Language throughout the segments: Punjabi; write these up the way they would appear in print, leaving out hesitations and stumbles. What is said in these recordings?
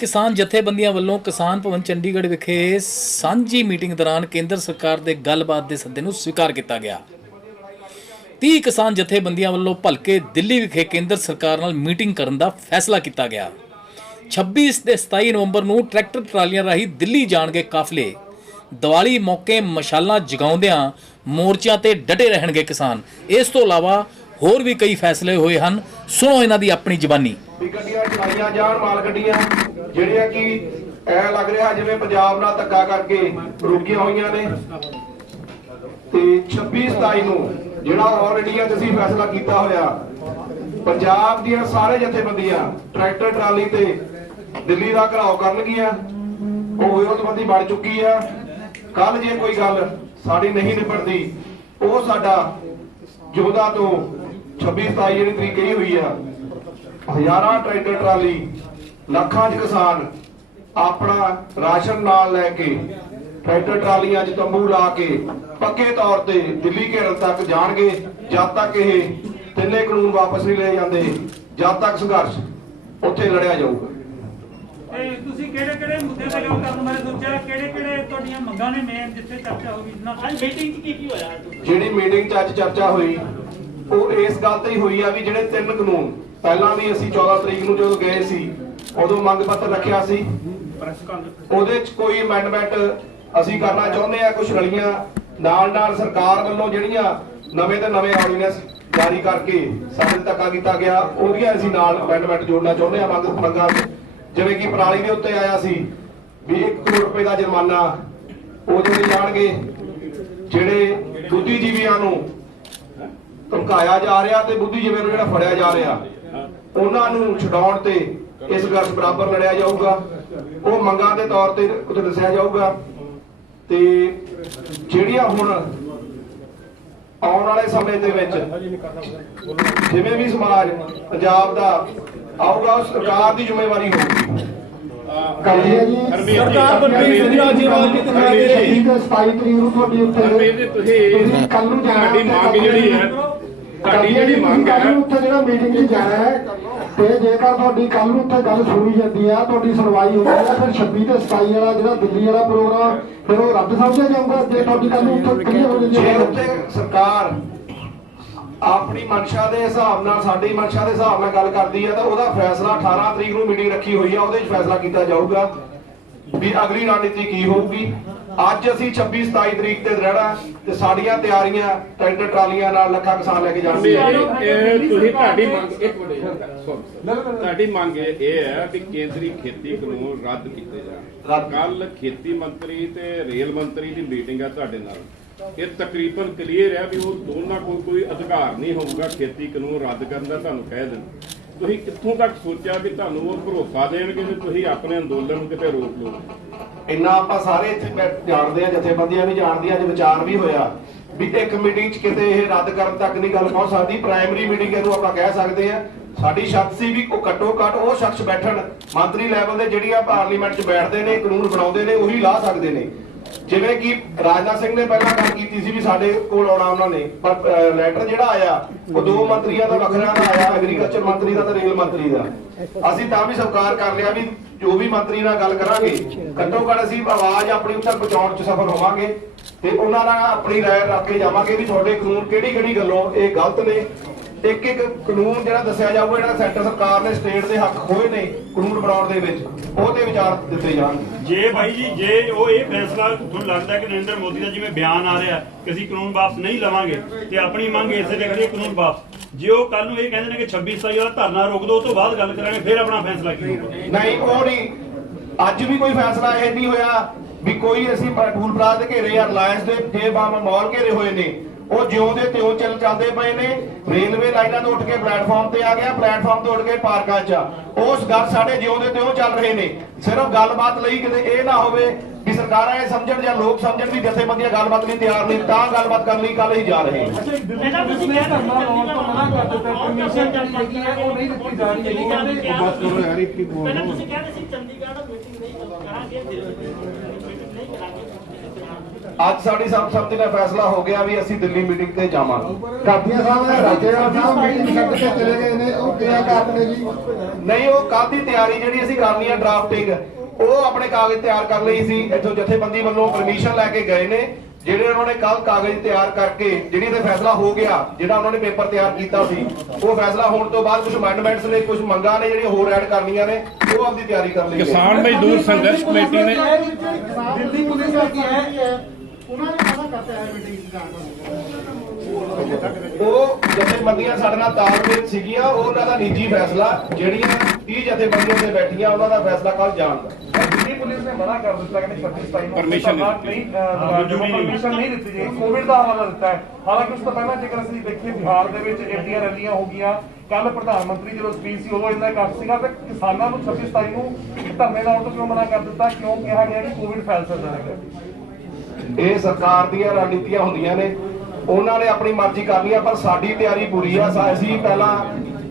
किसान जथेबंदियां ਵੱਲੋਂ किसान भवन चंडीगढ़ विखे सांझी मीटिंग दौरान केंद्र सरकार ਦੇ ਗੱਲਬਾਤ ਦੇ ਸੱਦੇ ਨੂੰ स्वीकार किया गया। 30 किसान जथेबंदियां ਵੱਲੋਂ ਭਲਕੇ ਦਿੱਲੀ ਵਿਖੇ ਕੇਂਦਰ ਸਰਕਾਰ ਨਾਲ ਮੀਟਿੰਗ ਕਰਨ ਦਾ ਫੈਸਲਾ ਕੀਤਾ ਗਿਆ। 26 ਤੇ 27 ਨਵੰਬਰ ਨੂੰ ਟਰੈਕਟਰ ਟਰਾਲੀਆਂ ਰਾਹੀਂ ਦਿੱਲੀ ਜਾਣਗੇ ਕਾਫਲੇ। ਦੀਵਾਲੀ ਮੌਕੇ ਮਸ਼ਾਲਾਂ ਜਗਾਉਂਦਿਆਂ ਮੋਰਚਿਆਂ ਤੇ ਡਟੇ ਰਹਿਣਗੇ ਕਿਸਾਨ। ਇਸ ਤੋਂ ਇਲਾਵਾ ਹੋਰ ਵੀ ਕਈ ਫੈਸਲੇ ਹੋਏ ਹਨ। ਸੁਣੋ ਇਹਨਾਂ ਦੀ ਆਪਣੀ ਜ਼ਬਾਨੀ। ਗੱਡੀਆਂ ਚਲਾਈਆਂ ਜਾਣ ਮਾਲ ਗੱਡੀਆਂ ਜਿਹੜੀਆਂ ਕਿ ਐ ਲੱਗ ਰਿਹਾ ਜਿਵੇਂ ਪੰਜਾਬ ਨਾਲ ਧੱਕਾ ਕਰਕੇ ਰੁਕੀਆਂ ਹੋਈਆਂ ਨੇ ਤੇ 26 27 ਨੂੰ ਜਿਹੜਾ ਆਲਰੇਡੀ ਅਸੀਂ ਫੈਸਲਾ ਕੀਤਾ ਹੋਇਆ ਪੰਜਾਬ ਦੀਆਂ ਸਾਰੇ ਜਥੇਬੰਦੀਆਂ ਟਰੈਕਟਰ ਟਰਾਲੀ ਤੇ ਦਿੱਲੀ ਦਾ ਘਰਾਓ ਕਰਨਗੀਆਂ। ਉਹ ਵਿਰੋਧਬੰਦੀ ਬਣ ਚੁੱਕੀ ਆ। ਕੱਲ ਜੇ ਕੋਈ ਗੱਲ ਸਾਡੀ ਨਹੀਂ ਨਿਬੜਦੀ ਉਹ ਸਾਡਾ 14 ਤੋਂ 26 27 ਜਿਹੜੀ ਤਰੀਕ ਕਹੀ ਹੋਈ ਆ ਹਜ਼ਾਰਾਂ ਟਰੈਕਟਰ ਟਰਾਲੀ ਲੱਖਾਂ ਚ ਕਿਸਾਨ ਆਪਣਾ ਰਾਸ਼ਨ ਨਾਲ ਲੈ ਕੇ ਟਰੈਕਟਰ ਟਰਾਲੀਆਂ 'ਚ ਤੰਬੂ ਲਾ ਕੇ ਪੱਕੇ ਤੌਰ ਤੇ ਦਿੱਲੀ ਘੇਰਨ ਤੱਕ ਜਾਣਗੇ। ਜਦ ਤੱਕ ਇਹ ਤਿੰਨੇ ਕਾਨੂੰਨ ਵਾਪਸ ਨਹੀਂ ਲਏ ਜਾਂਦੇ ਜਦ ਤੱਕ ਸੰਘਰਸ਼ ਉੱਥੇ ਲੜਿਆ ਜਾਊਗਾ। ਤੁਸੀਂ ਕਿਹੜੇ ਮੁੱਦੇ ਤੇ ਗੱਲ ਕਰਨ ਬਾਰੇ ਸੋਚਿਆ? ਕਿਹੜੇ ਤੁਹਾਡੀਆਂ ਮੰਗਾਂ ਨੇ ਮੇਨ ਜਿੱਥੇ ਚਰਚਾ ਹੋਈ? ਅੱਜ ਮੀਟਿੰਗ 'ਚ ਕੀ ਹੋਇਆ? ਜਿਹੜੀ ਮੀਟਿੰਗ 'ਚ ਅੱਜ ਚਰਚਾ ਹੋਈ ਉਹ ਇਸ ਗੱਲ ਤੇ ਹੀ ਹੋਈ ਆ ਵੀ ਜਿਹੜੇ ਤਿੰਨ ਕਾਨੂੰਨ ਪਹਿਲਾਂ ਵੀ ਅਸੀਂ 14 ਤਰੀਕ ਨੂੰ ਜਦੋਂ ਗਏ ਸੀ ਉਦੋਂ ਮੰਗ ਪੱਤਰ ਰੱਖਿਆ ਸੀ। ਉਹਦੇ 'ਚ ਕੋਈ ਅਮੈਂਡਮੈਂਟ ਅਸੀਂ ਕਰਨਾ ਚਾਹੁੰਦੇ ਆ। ਕੁਝ ਰਲੀਆਂ ਨਾਲ ਸਰਕਾਰ ਵੱਲੋਂ ਜਿਹੜੀਆਂ ਨਵੇਂ ਤੇ ਨਵੇਂ ਆਰਡੀਨੈਂਸ ਜਾਰੀ ਕਰਕੇ ਸਾਡੇ ਤੇ ਧੱਕਾ ਕੀਤਾ ਗਿਆ ਉਹਦੀਆਂ ਅਸੀਂ ਨਾਲ ਅਮੈਂਡਮੈਂਟ ਜੋੜਨਾ ਚਾਹੁੰਦੇ ਆ। ਮੰਗਾਂ ਜਿਵੇਂ ਕਿ ਪਰਾਲੀ ਦੇ ਉੱਤੇ ਆਇਆ ਸੀ ਵੀ 1 ਕਰੋੜ ਰੁਪਏ ਦਾ ਜੁਰਮਾਨਾ ਉਹ ਜਿਹੜੇ ਜਾਣਗੇ। ਜਿਹੜੇ ਬੁੱਧੀਜੀਵੀਆਂ ਨੂੰ ਧਮਕਾਇਆ ਜਾ ਰਿਹਾ ਤੇ ਬੁੱਧੀਜੀਵੀਆਂ ਨੂੰ ਜਿਹੜਾ ਫੜਿਆ ਜਾ ਰਿਹਾ ਉਹਨਾਂ ਨੂੰ ਛਡਾਉਣ ਤੇ ਇਸ ਸੰਘਰਸ਼ ਬਰਾਬਰ ਲੜਿਆ ਜਾਊਗਾ। ਉਹ ਮੰਗਾਂ ਦੇ ਤੌਰ ਤੇ ਉੱਥੇ ਦੱਸਿਆ ਜਾਊਗਾ। ਤੇ ਜਿਹੜੀਆਂ ਹੁਣ ਆਉਣ ਵਾਲੇ ਸਮੇਂ ਦੇ ਵਿੱਚ ਜਿਵੇਂ ਵੀ ਸਮਾਜ ਪੰਜਾਬ ਦਾ ਆਊਗਾ ਉਹ ਸਰਕਾਰ ਦੀ ਜ਼ਿੰਮੇਵਾਰੀ ਹੋਊਗੀ। ਸਰਕਾਰ ਬੜੀ ਰਾਜੀਵਾਲ ਦੀ ਦਿਖਾਈ ਦੇ ਰਹੀ ਹੈ 27 ਤਰੀਕ ਨੂੰ ਤੁਹਾਡੀ ਉੱਥੇ ਤੁਸੀਂ ਕੱਲ ਨੂੰ ਜਾਣਾ ਹੈ। ਤੁਹਾਡੀ ਮੰਗ ਹੈ ਉੱਥੇ ਜਿਹੜਾ ਮੀਟਿੰਗ 'ਚ ਜਾਣਾ ਹੈ ਤੇ ਜੇਕਰ ਤੁਹਾਡੀ ਕੱਲ ਨੂੰ ਉੱਥੇ ਗੱਲ ਸੁਣੀ ਜਾਂਦੀ ਆ ਤੁਹਾਡੀ ਸੁਣਵਾਈ ਹੁੰਦੀ ਹੈ ਫਿਰ 26 ਤੇ 27 ਵਾਲਾ ਜਿਹੜਾ ਦਿੱਲੀ ਵਾਲਾ ਪ੍ਰੋਗਰਾਮ ਫਿਰ ਉਹ ਰੱਦ ਸਮਝਿਆ ਜਾਊਗਾ। ਜੇ ਤੁਹਾਡੀ ਕੱਲ ਨੂੰ ਉੱਥੇ ਕਲੀਅਰ ਹੋ ਜਾਂਦੀ ਹੈ ਉੱਥੇ ਸਰਕਾਰ ਆਪਣੀ ਮਨਸ਼ਾ ਦੇ ਹਿਸਾਬ ਨਾਲ ਸਾਡੀ ਮਨਸ਼ਾ ਦੇ ਹਿਸਾਬ ਨਾਲ ਗੱਲ ਕਰਦੀ ਹੈ ਤਾਂ ਉਹਦਾ ਫੈਸਲਾ 18 ਤਰੀਕ ਨੂੰ ਮੀਟਿੰਗ ਰੱਖੀ ਹੋਈ ਆ ਉਹਦੇ ਵਿੱਚ ਫੈਸਲਾ ਕੀਤਾ ਜਾਊਗਾ ਵੀ ਅਗਲੀ ਰਣਨੀਤੀ ਕੀ ਹੋਊਗੀ। ਅੱਜ ਅਸੀਂ 26 27 ਤਰੀਕ ਤੇ ਰਹਿਣਾ ਤੇ ਸਾਡੀਆਂ ਤਿਆਰੀਆਂ ਟਰੈਕਟਰ ਟਰਾਲੀਆਂ ਨਾਲ ਲੱਖਾਂ ਕਿਸਾਨ ਲੈ ਕੇ ਜਾਣਗੇ। ਤੁਸੀਂ ਤੁਹਾਡੀ ਮੰਗ ਇਹ ਹੈ ਕਿ ਕੇਂਦਰੀ ਖੇਤੀ ਕਾਨੂੰਨ ਰੱਦ ਕੀਤੇ ਜਾਣ। ਕੱਲ ਖੇਤੀ ਮੰਤਰੀ ਤੇ ਰੇਲ ਮੰਤਰੀ ਦੀ ਮੀਟਿੰਗ ਹੈ ਤੁਹਾਡੇ ਨਾਲ। ਇਹ ਤਕਰੀਬਨ ਕਲੀਅਰ ਹੈ ਵੀ ਉਹ ਦੋਨਾਂ ਕੋਲ ਕੋਈ ਅਧਿਕਾਰ ਨਹੀਂ ਹੋਊਗਾ ਖੇਤੀ ਕਾਨੂੰਨ ਰੱਦ ਕਰਨ ਦਾ। ਤੁਹਾਨੂੰ ਕਹਿ ਦੇਣ ਤੁਸੀਂ ਕਿੱਥੋਂ ਤੱਕ ਸੋਚਿਆ ਕਿ ਤੁਹਾਨੂੰ ਉਹ ਭਰੋਸਾ ਦੇਣਗੇ ਕਿ ਤੁਸੀਂ ਆਪਣੇ ਅੰਦੋਲਨ ਨੂੰ ਕਿਤੇ ਰੋਕ ਲਓ? ਇੰਨਾ ਆਪਾਂ ਸਾਰੇ ਇੱਥੇ ਜਾਣਦੇ ਆ, ਜਥੇਬੰਦੀਆਂ ਵੀ ਜਾਣਦੀਆਂ, ਅੱਜ ਵਿਚਾਰ ਵੀ ਹੋਇਆ ਵੀ ਇੱਕ ਮੀਟਿੰਗ 'ਚ ਕਿਤੇ ਇਹ ਰੱਦ ਕਰਨ ਤੱਕ ਨਹੀਂ ਗੱਲ ਪਹੁੰਚ ਸਕਦੀ। ਪ੍ਰਾਇਮਰੀ ਮੀਟਿੰਗ ਇਹਨੂੰ ਆਪਾਂ ਕਹਿ ਸਕਦੇ ਆ। ਸਾਡੀ ਸ਼ਰਤ ਸੀ ਵੀ ਉਹ ਘੱਟੋ ਘੱਟ ਉਹ ਸ਼ਖਸ ਬੈਠਣ ਮੰਤਰੀ ਲੈਵਲ ਦੇ ਜਿਹੜੀਆਂ ਪਾਰਲੀਮੈਂਟ 'ਚ ਬੈਠਦੇ ਨੇ ਕਾਨੂੰਨ ਬਣਾਉਂਦੇ ਨੇ ਉਹੀ ਲਾ ਸਕਦੇ ਨੇ। ਜਿਵੇਂ ਕਿ ਰਾਜਨਾਥ ਸਿੰਘ ਨੇ ਪਹਿਲਾਂ ਗੱਲ ਕੀਤੀ ਸੀ ਵੀ ਸਾਡੇ ਕੋਲ ਆਉਣਾ ਉਹਨਾਂ ਨੇ ਪਰ ਲੈਟਰ ਜਿਹੜਾ ਆਇਆ ਉਹ ਦੋ ਮੰਤਰੀਆਂ ਦਾ ਵੱਖਰਾ ਦਾ ਆਇਆ, ਐਗਰੀਕਲਚਰ ਮੰਤਰੀ ਦਾ ਤੇ ਰੇਲ ਮੰਤਰੀ ਦਾ। ਅਸੀਂ ਤਾਂ ਵੀ ਸਵੀਕਾਰ ਕਰ ਲਿਆ ਵੀ ਜੋ ਵੀ ਮੰਤਰੀ ਨਾਲ ਗੱਲ ਕਰਾਂਗੇ ਘੱਟੋ ਘੱਟ ਅਸੀਂ ਆਵਾਜ਼ ਆਪਣੀ ਉੱਥੇ ਪਹੁੰਚਾਉਣ 'ਚ ਸਫਲ ਹੋਵਾਂਗੇ ਤੇ ਉਹਨਾਂ ਨਾਲ ਆਪਣੀ ਰਾਏ ਰੱਖ ਕੇ ਜਾਵਾਂਗੇ ਵੀ ਤੁਹਾਡੇ ਕਾਨੂੰਨ ਕਿਹੜੀ ਗੱਲੋਂ ਇਹ ਗਲਤ ਨੇ। ਇੱਕ ਕਾਨੂੰਨ ਜਿਹੜਾ ਦੱਸਿਆ ਜਾਊਗਾ ਜਿਹੜਾ ਸੈਂਟਰ ਸਰਕਾਰ ਨੇ ਸਟੇਟ ਦੇ ਹੱਕ ਖੋਏ ਨੇ ਕਾਨੂੰਨ ਬਣਾਉਣ ਦੇ ਵਿੱਚ ਉਹਦੇ ਵਿਚਾਰ ਦਿੱਤੇ ਜਾਣਗੇ। ਜੇ ਬਾਈ ਜੀ ਜੇ ਉਹ ਇਹ ਫੈਸਲਾ ਤੁਹਾਨੂੰ ਲੱਗਦਾ ਕਿ ਨਰਿੰਦਰ ਮੋਦੀ ਦਾ ਜਿਵੇਂ ਬਿਆਨ ਆ ਰਿਹਾ ਕਿ ਅਸੀਂ ਕਾਨੂੰਨ ਵਾਪਸ ਨਹੀਂ ਲਵਾਂਗੇ ਤੇ ਆਪਣੀ ਮੰਗ ਇਸੇ ਤੇ ਕਰੀਏ ਕਾਨੂੰਨ ਵਾਪਸ, ਜੇ ਉਹ ਕੱਲ ਨੂੰ ਇਹ ਕਹਿੰਦੇ ਨੇ ਕਿ 26 27 ਵਾਲਾ ਧਰਨਾ ਰੋਕ ਦਿਓ ਉਸ ਤੋਂ ਬਾਅਦ ਗੱਲ ਕਰਾਂਗੇ ਫਿਰ ਆਪਣਾ ਫੈਸਲਾ ਕੀ ਹੋਊਗਾ? ਨਹੀਂ ਉਹ ਨਹੀਂ। ਅੱਜ ਵੀ ਕੋਈ ਫੈਸਲਾ ਇਹ ਨਹੀਂ ਹੋਇਆ ਵੀ ਕੋਈ ਅਸੀਂ ਟੂਲ ਪਲਾਜ਼ਾ ਦੇ ਘੇਰੇ ਜਾਂ ਰਿਲਾਇੰਸ ਦੇ ਜੇ ਮਾਲ ਘੇਰੇ ਹੋਏ ਨੇ ਉਹ ਜਿਉਂ ਦੇ ਤਿਉਂ ਚੱਲਦੇ ਪਏ ਨੇ। ਰੇਲਵੇ ਲਾਈਨਾਂ ਤੋਂ ਉੱਠ ਕੇ ਪਲੇਟਫਾਰਮ ਤੇ ਆ ਗਿਆ, ਪਲੇਟਫਾਰਮ ਤੋਂ ਉੱਠ ਕੇ ਪਾਰਕਾਂ 'ਚ ਉਸ ਗੱਲ ਸਾਡੇ ਜਿਉਂ ਦੇ ਤਿਉਂ ਚੱਲ ਰਹੇ ਨੇ। ਸਿਰਫ ਗੱਲਬਾਤ ਲਈ ਕਿਤੇ ਇਹ ਨਾ ਹੋਵੇ ਵੀ ਸਰਕਾਰਾਂ ਇਹ ਸਮਝਣ ਜਾਂ ਲੋਕ ਸਮਝਣ ਵੀ ਜਥੇਬੰਦੀਆਂ ਗੱਲਬਾਤ ਲਈ ਤਿਆਰ ਨਹੀਂ ਤਾਂ ਗੱਲਬਾਤ ਕਰਨ ਲਈ ਕੱਲ ਹੀ ਜਾ ਰਹੇ। ਅੱਜ ਸਾਡੀ ਸਰਬਸੰਮਤੀ ਨਾਲ ਫੈਸਲਾ ਹੋ ਗਿਆ ਵੀ ਅਸੀਂ ਦਿੱਲੀ ਮੀਟਿੰਗ ਤੇ ਜਾਵਾਂਗੇ। ਕਾਦੀਆਂ ਸਾਹਿਬ ਰਾਜੇਵਾਲ ਸਾਹਿਬ ਮੀਟਿੰਗ ਛੱਡ ਕੇ ਚਲੇ ਗਏ ਨੇ, ਉਹ ਕਿਹਾ ਕਾਰਨ ਨੇ ਜੀ? ਨਹੀਂ, ਉਹ ਕੱਲ੍ਹ ਦੀ ਤਿਆਰੀ ਜਿਹੜੀ ਅਸੀਂ ਕਰਨੀ ਹੈ ਡਰਾਫਟਿੰਗ, ਉਹ ਆਪਣੇ ਕਾਗਜ਼ ਤਿਆਰ ਕਰ ਲਈ ਸੀ। ਇੱਥੋਂ ਜਥੇਬੰਦੀ ਵੱਲੋਂ ਪਰਮਿਸ਼ਨ ਲੈ ਕੇ ਗਏ ਨੇ, ਜਿਹੜੇ ਉਹਨਾਂ ਨੇ ਕੱਲ ਕਾਗਜ਼ ਤਿਆਰ ਕਰਕੇ ਜਿਹੜੀ ਤੇ ਫੈਸਲਾ ਹੋ ਗਿਆ, ਜਿਹੜਾ ਉਹਨਾਂ ਨੇ ਪੇਪਰ ਤਿਆਰ ਕੀਤਾ ਸੀ, ਉਹ ਫੈਸਲਾ ਹੋਣ ਤੋਂ ਬਾਅਦ ਕੁਝ ਅਮੈਂਡਮੈਂਟਸ ਨੇ, ਕੁਝ ਮੰਗਾਂ ਨੇ ਜਿਹੜੀਆਂ ਹੋਰ ਐਡ ਕਰਨੀਆਂ ਨੇ, ਉਹ ਆਪਦੀ ਤਿਆਰੀ ਕਰ ਲਈ। ਕਿਸਾਨ ਮਜ਼ਦੂਰ ਸੰਘਰਸ਼ ਕਮੇਟੀ ਨੇ ਦਿੱਲੀ ਪੁਲਿਸ ਦਾ ਕੀ ਹੈ, ਉਹਨਾਂ ਨੇ ਮਨਾ ਕਰਤਾ ਹੈ ਮੀਟਿੰਗ ਜਾਣ ਉਹ ਜਥੇਬੰਦੀਆਂ ਸਾਡੇ ਨਾਲ ਤਾਲਮੇਲ ਸੀਗੀਆਂ, ਉਹਨਾਂ ਦਾ ਨਿੱਜੀ ਫੈਸਲਾ, ਜਿਹੜੀਆਂ 30 ਜਥੇਬੰਦੀਆਂ ਤੇ ਬੈਠੀਆਂ ਉਹਨਾਂ ਦਾ ਫੈਸਲਾ ਕੱਲ ਜਾਣ ਦਾ। ਦਿੱਲੀ ਪੁਲਿਸ ਨੇ ਮਨਾ ਕਰ ਦਿੱਤਾ ਕਿ 26/27 ਨੂੰ ਪਰਮਿਸ਼ਨ ਪਰਮਿਸ਼ਨ ਨਹੀਂ ਦਿੱਤੀ ਜੀ, ਕੋਵਿਡ ਦਾ ਹਵਾਲਾ ਦਿੱਤਾ ਹੈ। ਹਾਲਾਂਕਿ ਉਸ ਤੋਂ ਪਹਿਲਾਂ ਜੇਕਰ ਅਸੀਂ ਦੇਖੀਏ ਬਿਹਾਰ ਦੇ ਵਿੱਚ ਇੰਡੀਆ ਰੈਲੀਆਂ ਹੋ ਗਈਆਂ, ਕੱਲ ਪ੍ਰਧਾਨ ਮੰਤਰੀ ਜਦੋਂ ਸਪੀਚ ਸੀ ਉਦੋਂ ਇੰਨਾ ਕੱਟ ਸੀਗਾ, ਤੇ ਕਿਸਾਨਾਂ ਨੂੰ 26/27 ਨੂੰ ਧਰਨੇ ਲਾਉਣ ਤੋਂ ਕਿਉਂ ਮਨਾ ਕਰ ਦਿੱਤਾ? ਕਿਉਂ ਕਿਹਾ ਗਿਆ ਕਿ ਕੋਵਿਡ ਫੈਲ ਸਕਦਾ ਹੈ? ਇਹ ਸਰਕਾਰ ਦੀਆਂ ਰਣਨੀਤੀਆਂ ਹੁੰਦੀਆਂ ਨੇ, ਉਹਨਾਂ ਨੇ ਆਪਣੀ ਮਰਜ਼ੀ ਕਰ ਲਈ ਆ, ਪਰ ਸਾਡੀ ਤਿਆਰੀ ਪੂਰੀ ਆ। ਅਸੀਂ ਪਹਿਲਾਂ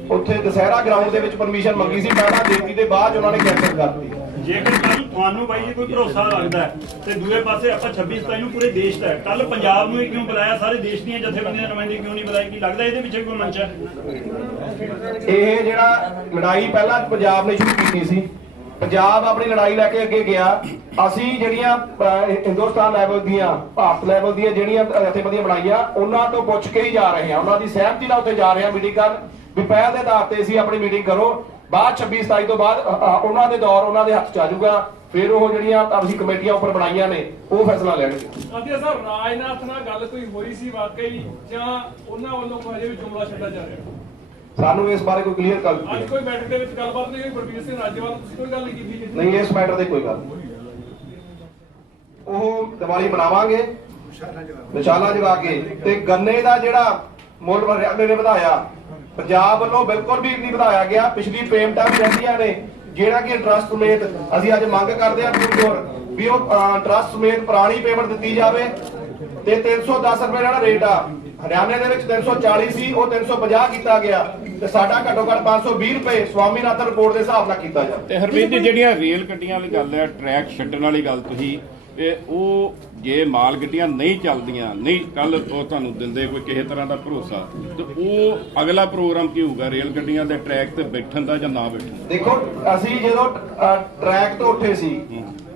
ਉੱਥੇ ਦੁਸਹਿਰਾ ਗਰਾਊਂਡ ਦੇ ਵਿੱਚ ਪਰਮਿਸ਼ਨ ਮੰਗੀ ਸੀ, ਪਹਿਲਾਂ ਦੇਤੀ ਤੇ ਬਾਅਦ ਉਹਨਾਂ ਨੇ ਕੈਂਸਲ ਕਰਤੀ। ਜੇਕਰ ਕੱਲ ਤੁਹਾਨੂੰ ਬਾਈ ਜੀ ਕੋਈ ਭਰੋਸਾ ਲੱਗਦਾ ਹੈ ਤੇ ਦੂਏ ਪਾਸੇ ਆਪਾਂ 26/27 ਨੂੰ ਪੂਰੇ ਦੇਸ਼ ਦਾ ਹੈ, ਕੱਲ ਪੰਜਾਬ ਨੂੰ ਹੀ ਕਿਉਂ ਬੁਲਾਇਆ? ਸਾਰੇ ਦੇਸ਼ ਦੀਆਂ ਜਥੇਬੰਦੀਆਂ ਨੁਮਾਇੰਦੇ ਕਿਉਂ ਨਹੀਂ ਬੁਲਾਏ? ਕੀ ਲੱਗਦਾ ਇਹਦੇ ਪਿੱਛੇ ਕੋਈ ਮੰਚ ਹੈ? ਇਹ ਜਿਹੜਾ ਲੜਾਈ ਪਹਿਲਾਂ ਪੰਜਾਬ ਨੇ ਸ਼ੁਰੂ ਕੀਤੀ ਸੀ, ਪੰਜਾਬ ਆਪਣੀ ਲੜਾਈ ਲੈ ਕੇ ਅੱਗੇ ਗਿਆ। ਅਸੀਂ ਜਿਹੜੀਆਂ ਹਿੰਦੁਸਤਾਨ ਲੈਵਲ ਦੀਆਂ, ਭਾਰਤ ਲੈਵਲ ਦੀਆਂ ਜਿਹੜੀਆਂ ਜਥੇਬੰਦੀਆਂ ਬਣਾਈਆਂ, ਉਹਨਾਂ ਤੋਂ ਪੁੱਛ ਕੇ ਹੀ ਜਾ ਰਹੇ ਹਾਂ, ਉਹਨਾਂ ਦੀ ਸਹਿਮਤੀ ਨਾਲ ਉੱਥੇ ਜਾ ਰਹੇ ਹਾਂ ਮੀਟਿੰਗ ਕਰਨ, ਵੀ ਪਹਿਲ ਦੇ ਆਧਾਰ ਤੇ ਅਸੀਂ ਆਪਣੀ ਮੀਟਿੰਗ ਕਰੋ। ਬਾਅਦ 26/27 ਤੋਂ ਬਾਅਦ ਉਹਨਾਂ ਦੇ ਦੌਰ ਉਹਨਾਂ ਦੇ ਹੱਥ ਚ ਆ ਜਾਊਗਾ, ਫਿਰ ਉਹ ਜਿਹੜੀਆਂ ਅਸੀਂ ਕਮੇਟੀਆਂ ਉੱਪਰ ਬਣਾਈਆਂ ਨੇ ਉਹ ਫੈਸਲਾ ਲੈਣਗੇ। ਸਾਥੀਓ ਸਾਹਿਬ, ਰਾਜਨਾਥ ਨਾਲ ਗੱਲ ਕੋਈ ਹੋਈ ਸੀ ਵਾਕਈ, ਜਾਂ ਉਹਨਾਂ ਵੱਲੋਂ ਅਜੇ ਵੀ ਜੁਮਲਾ ਛੱਡਿਆ ਜਾ ਰਿਹਾ? ਸਾਨੂੰ ਇਸ ਬਾਰੇ ਕੋਈ ਕਲੀਅਰ ਕਰ ਅੱਜ ਕੋਈ ਬੈਠਕ ਦੇ ਵਿੱਚ ਗੱਲਬਾਤ ਨਹੀਂ ਹੋਈ? ਬਲਬੀਰ ਸਿੰਘ ਰਾਜੇਵਾਲ ਤੁਸੀਂ ਕੋਈ ਗੱਲ ਨਹੀਂ ਕੀਤੀ? ਨਹੀਂ, ਇਸ ਮੈਟਰ ਤੇ ਕੋਈ ਗੱਲ ਨਹੀਂ। ਉਹ ਦੀਵਾਲੀ ਬਣਾਵਾਂਗੇ ਨਿਸ਼ਾਨਾ ਜਗਾ ਕੇ, ਤੇ ਗੰਨੇ ਦਾ ਜਿਹੜਾ ਮੁੱਲ ਹਰਿਆਣੇ ਨੇ ਵਧਾਇਆ, ਪੰਜਾਬ ਵੱਲੋਂ ਬਿਲਕੁਲ ਵੀ ਨਹੀਂ ਵਧਾਇਆ ਗਿਆ। ਪਿਛਲੀ ਪੇਮੈਂਟਾਂ ਵੀ ਰਹਿੰਦੀਆਂ ਨੇ, ਜਿਹੜਾ ਕਿ ਇੰਟਰਸਟ ਸਮੇਤ ਅਸੀਂ ਅੱਜ ਮੰਗ ਕਰਦੇ ਹਾਂ ਵੀ ਉਹ ਇੰਟਰਸਟ ਸਮੇਤ ਪੁਰਾਣੀ ਪੇਮੈਂਟ ਦਿੱਤੀ ਜਾਵੇ। ਤੇ 310 ਰੁਪਏ ਜਿਹੜਾ ਰੇਟ ਆ, ਹਰਿਆਣੇ ਦੇ ਵਿੱਚ 340 ਸੀ, ਉਹ 350 ਕੀਤਾ ਗਿਆ, ਤੇ ਸਾਡਾ ਘੱਟੋ ਘੱਟ 520 ਰੁਪਏ ਸਵਾਮੀਨਾਥਨ ਰਿਪੋਰਟ ਦੇ ਹਿਸਾਬ ਨਾਲ ਕੀਤਾ ਜਾਵੇ। ਤੇ ਹਰਮੀਤ ਜੀ, ਜਿਹੜੀਆਂ ਰੇਲ ਗੱਡੀਆਂ ਵਾਲੀ ਗੱਲ ਹੈ, ਟਰੈਕ ਛੱਡਣ ਵਾਲੀ ਗੱਲ ਤੁਸੀਂ, ਉਹ ਜੇ ਮਾਲ ਗੱਡੀਆਂ ਨਹੀਂ ਚੱਲਦੀਆਂ, ਨਹੀਂ ਕੱਲ ਉਹ ਤੁਹਾਨੂੰ ਦਿੰਦੇ ਕੋਈ ਕਿਸੇ ਤਰ੍ਹਾਂ ਦਾ ਭਰੋਸਾ, ਤੇ ਉਹ ਅਗਲਾ ਪ੍ਰੋਗਰਾਮ ਕੀ ਹੋਊਗਾ ਰੇਲ ਗੱਡੀਆਂ ਦੇ ਟਰੈਕ ਤੇ ਬੈਠਣ ਦਾ ਜਾਂ ਨਾ ਬੈਠਣ? ਦੇਖੋ, ਅਸੀਂ ਜਦੋਂ ਟਰੈਕ ਤੋਂ ਉੱਠੇ ਸੀ,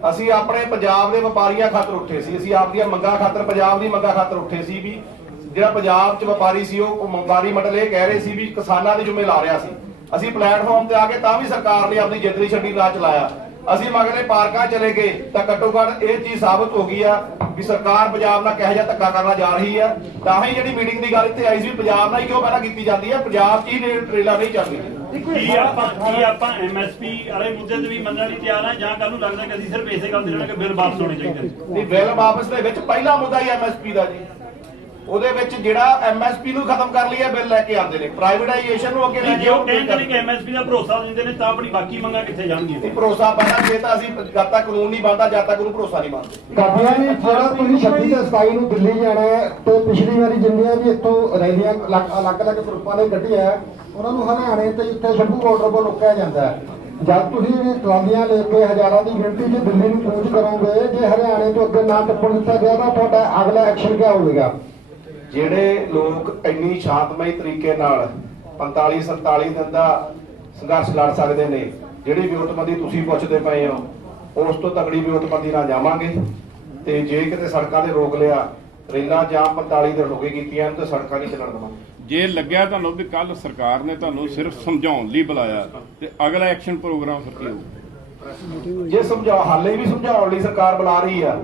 ਅਸੀਂ ਆਪਣੇ ਪੰਜਾਬ ਦੇ ਵਪਾਰੀਆਂ ਖਾਤਰ ਉੱਠੇ ਸੀ, ਅਸੀਂ ਆਪਦੀਆਂ ਮੰਗਾਂ ਖਾਤਰ, ਪੰਜਾਬ ਦੀ ਮੰਗਾਂ ਖਾਤਰ ਉੱਠੇ ਸੀ। ਵੀ ਜਿਹੜਾ ਪੰਜਾਬ 'ਚ ਵਪਾਰੀ ਸੀ, ਉਹ ਵਪਾਰੀ ਮੰਡਲ ਇਹ ਕਹਿ ਰਹੇ ਸੀ ਵੀ ਕਿਸਾਨਾਂ ਦੇ ਜੁਮੇ ਲਾ ਰਿਹਾ ਸੀ। ਅਸੀਂ ਪਲੇਟਫਾਰਮ ਤੇ ਆ ਕੇ ਤਾਂ ਵੀ ਸਰਕਾਰ ਨੇ ਆਪਣੀ ਜਿੱਦ ਦੀ ਛੱਡੀ ਰਾਹ ਚਲਾਇਆ। ਅਸੀਂ ਮਗਲੇ ਪਾਰਕਾਂ ਚਲੇ ਗਏ ਤਾਂ ਘੱਟੋ ਘੱਟ ਇਹ ਚੀਜ਼ ਸਾਬਤ ਹੋ ਗਈ ਆ ਵੀ ਸਰਕਾਰ ਪੰਜਾਬ ਨਾਲ ਕਿਹੋ ਜਿਹਾ ਧੱਕਾ ਕਰਨਾ ਜਾ ਰਹੀ ਆ। ਤਾਂ ਹੀ ਜਿਹੜੀ ਮੀਟਿੰਗ ਦੀ ਗੱਲ ਇੱਥੇ ਆਈ ਸੀ, ਪੰਜਾਬ ਨਾਲ ਹੀ ਕਿਉਂ ਪਹਿਲਾਂ ਕੀਤੀ ਜਾਂਦੀ ਹੈ, ਪੰਜਾਬ 'ਚ ਹੀ ਟ੍ਰੇਲਾਂ ਨਹੀਂ ਚੱਲਦੀਆਂ। ਕੀ ਆਪਾਂ ਐਮਐਸਪੀ ਵਾਲੇ ਮੁੱਦੇ ਤੇ ਵੀ ਮੰਨਣ ਲਈ ਤਿਆਰ ਆ, ਜਾਂ ਕੱਲ ਨੂੰ ਲੱਗਦਾ ਕਿ ਅਸੀਂ ਸਿਰਫ ਇਸੇ ਗੱਲ ਤੇ ਰਹਿਣਾ ਕਿ ਬਿੱਲ ਵਾਪਸ ਹੋਣੇ ਚਾਹੀਦੇ? ਨਹੀਂ, ਬਿੱਲ ਵਾਪਸ ਦੇ ਵਿੱਚ ਪਹਿਲਾ ਮੁੱਦਾ ਹੀ ਐਮਐਸਪੀ ਦਾ ਜੀ। ਉਹਦੇ ਵਿੱਚ ਜਿਹੜਾ ਐਮਐਸਪੀ ਨੂੰ ਖਤਮ ਕਰ ਲਈ ਹੈ, ਬਿੱਲ ਲੈ ਕੇ ਆਉਂਦੇ ਨੇ, ਪ੍ਰਾਈਵੇਟਾਈਜੇਸ਼ਨ ਨੂੰ ਅੱਗੇ ਲੈ ਕੇ ਜੇ ਉਹ ਕਹਿੰਦੇ ਨੇ ਕਿ ਐਮਐਸਪੀ ਦਾ ਭਰੋਸਾ ਦਿੰਦੇ ਨੇ, ਤਾਂ ਆਪਣੀ ਬਾਕੀ ਮੰਗਾਂ ਕਿੱਥੇ ਜਾਣਗੀਆਂ? ਇਹ ਭਰੋਸਾ ਪੈਣਾ ਜੇ ਤਾਂ ਅਸੀਂ ਜਦ ਤੱਕ ਕਾਨੂੰਨ ਨਹੀਂ ਬਣਦਾ, ਜਦ ਤੱਕ ਉਹਨੂੰ ਭਰੋਸਾ ਨਹੀਂ ਮੰਨਦੇ। ਕਾਦੀਆਂ ਜੀ, ਜਿਹੜਾ ਤੁਸੀਂ 26 ਤੇ 27 ਨੂੰ ਦਿੱਲੀ ਜਾਣਾ ਹੈ, ਤੇ ਪਿਛਲੀ ਵਾਰੀ ਜਿੰਨੀਆਂ ਵੀ ਇੱਥੋਂ ਰੈਲੀਆਂ ਅਲੱਗ-ਅਲੱਗ ਗਰੁੱਪਾਂ ਨੇ ਕੱਢੀਆਂ, ਉਹਨਾਂ ਨੂੰ ਹਰਿਆਣੇ ਤੇ ਉੱਥੇ ਸ਼ੰਭੂ ਬਾਰਡਰ 'ਤੇ ਰੋਕਿਆ ਜਾਂਦਾ ਹੈ। ਜਦ ਤੁਸੀਂ ਇਹ ਟਰਾਲੀਆਂ ਲੈ ਕੇ ਹਜ਼ਾਰਾਂ ਦੀ ਗਿਣਤੀ 'ਚ ਦਿੱਲੀ ਨੂੰ ਪਹੁੰਚ ਕਰੋਗੇ, ਜੇ ਹਰਿਆਣੇ ਤੋਂ ਅੱਗੇ ਨਾ ਟੱਪਣ ਦਿੱਤਾ ਗਿਆ ਤਾਂ ਤੁਹਾਡਾ ਅਗਲਾ ਐਕਸ਼ਨ ਕਿਆ ਹੋਵੇਗਾ? ਜਿਹੜੇ ਲੋਕ ਇੰਨੀ ਸ਼ਾਂਤਮਈ ਤਰੀਕੇ ਨਾਲ 45-47 ਦਿਨ ਦਾ ਸੰਘਰਸ਼ ਲੜ ਸਕਦੇ ਨੇ, ਜਿਹੜੀ ਵਿਉਂਤਬੰਦੀ ਤੁਸੀਂ ਪੁੱਛਦੇ ਪਏ ਹੋ, ਉਸ ਤੋਂ ਤਗੜੀ ਵਿਉਂਤਬੰਦੀ ਨਾਲ ਜਾਵਾਂਗੇ। ਤੇ ਜੇ ਕਿਤੇ ਸੜਕਾਂ ਤੇ ਰੋਕ ਲਿਆ, ਰੇਲਾਂ ਜਾਮ 45 ਦਿਨ ਹੋ ਗਏ ਕੀਤੀਆਂ ਤੇ ਸੜਕਾਂ ਨਹੀਂ ਚੱਲਣ ਦੇਵਾਂਗੇ। ਜੇ ਲੱਗਿਆ ਤੁਹਾਨੂੰ ਵੀ ਕੱਲ ਸਰਕਾਰ ਨੇ ਤੁਹਾਨੂੰ ਸਿਰਫ ਸਮਝਾਉਣ ਲਈ ਬੁਲਾਇਆ, ਤੇ ਅਗਲਾ ਐਕਸ਼ਨ ਪ੍ਰੋਗਰਾਮ ਫਿਰ ਕੀ ਹੋਊ? ਜੇ ਹਾਲੇ ਵੀ ਸਮਝਾਉਣ ਲਈ ਸਰਕਾਰ ਬੁਲਾ ਰਹੀ ਆ,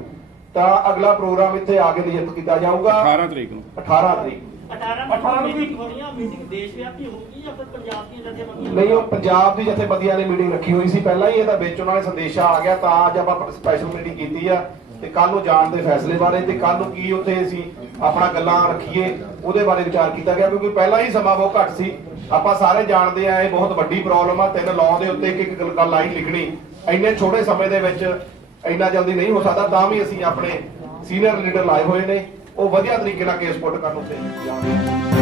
ਤਾਂ ਅਗਲਾ ਪ੍ਰੋਗਰਾਮ ਇੱਥੇ ਆ ਕੇ ਨਿਯੁਕਤ ਕੀਤਾ ਜਾਊਗਾ 18 ਤਰੀਕ ਨੂੰ। 18 ਤਰੀਕ 18 ਨੂੰ ਮੀਟਿੰਗ ਹੋਣੀ ਆ। ਮੀਟਿੰਗ ਦੇਸ਼ ਵਿਆਪੀ ਹੋਊਗੀ ਜਾਂ ਫਿਰ ਪੰਜਾਬ ਦੀਆਂ ਜਥੇਬੰਦੀਆਂ? ਨਹੀਂ, ਉਹ ਪੰਜਾਬ ਦੀ ਜਥੇਬੰਦੀਆਂ ਨੇ ਮੀਟਿੰਗ ਰੱਖੀ ਹੋਈ ਸੀ ਪਹਿਲਾਂ ਹੀ, ਇਹਦਾ ਵਿੱਚ ਉਹਨਾਂ ਨੇ ਸੰਦੇਸ਼ਾ ਆ ਗਿਆ, ਤਾਂ ਅੱਜ ਆਪਾਂ ਸਪੈਸ਼ਲ ਮੀਟਿੰਗ ਕੀਤੀ ਆ। ਤੇ ਕੱਲ ਨੂੰ ਜਾਣ ਦੇ ਫੈਸਲੇ ਬਾਰੇ, ਤੇ ਕੱਲ ਨੂੰ ਕੀ ਉੱਥੇ ਅਸੀਂ ਆਪਣਾ ਗੱਲਾਂ ਰੱਖੀਏ, ਉਹਦੇ ਬਾਰੇ ਵਿਚਾਰ ਕੀਤਾ ਗਿਆ। ਕਿਉਂਕਿ ਪਹਿਲਾਂ ਹੀ ਸਮਾਂ ਬਹੁਤ ਘੱਟ ਸੀ। ਆਪਾਂ ਸਾਰੇ ਜਾਣਦੇ ਆ ਇਹ ਬਹੁਤ ਵੱਡੀ ਪ੍ਰੋਬਲਮ ਆ। 3 ਲਾਅ ਦੇ ਉੱਤੇ ਇੱਕ ਗੱਲ ਲਾਈਨ ਲਿਖਣੀ ਇੰਨੇ ਛੋਟੇ ਸਮੇਂ ਦੇ ਵਿੱਚ ਇੰਨਾ ਜਲਦੀ ਨਹੀਂ ਹੋ ਸਕਦਾ। ਤਾਂ ਵੀ ਅਸੀਂ ਆਪਣੇ ਸੀਨੀਅਰ ਲੀਡਰ ਲਾਏ ਹੋਏ ਨੇ, ਉਹ ਵਧੀਆ ਤਰੀਕੇ ਨਾਲ ਕੇਸ ਪੁੱਟ ਕਰਨ ਉੱਤੇ ਜਾਣਦੇ